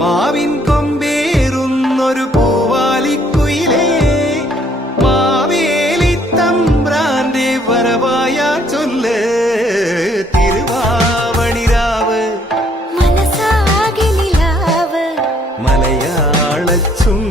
മാവിൻ കൊമ്പേറുന്നൊരു പൂവാലിക്കുയിലേ മാവേലി തമ്പ്രാന്റെ വരവായ ചൊല്ല് തിരുവാവണിരാവ് മനസാകെ നിലാവ് മലയാള ചും